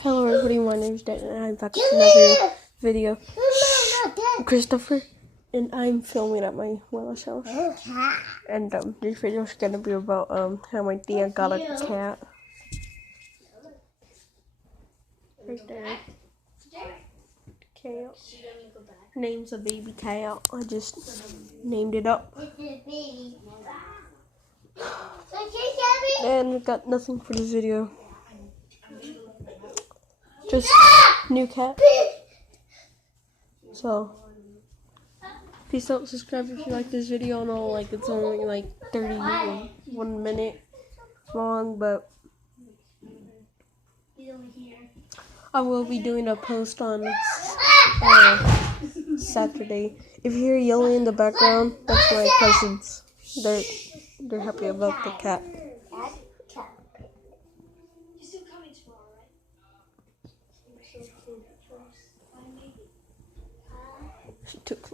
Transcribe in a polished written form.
Hello everybody, my name is Dan and I'm back with another video. Christopher, and I'm filming at my mama's house. And this video is gonna be about how my Tia got a cat. Right there. Cat. Her name's Zababy cat. I just named it up. And we got nothing for this video. Just new cat. So, peace out, subscribe if you like this video. I know like it's only like 31 minute long, but I will be doing a post on Saturday. If you hear yelling in the background, that's my cousins. They're happy about the cat. She took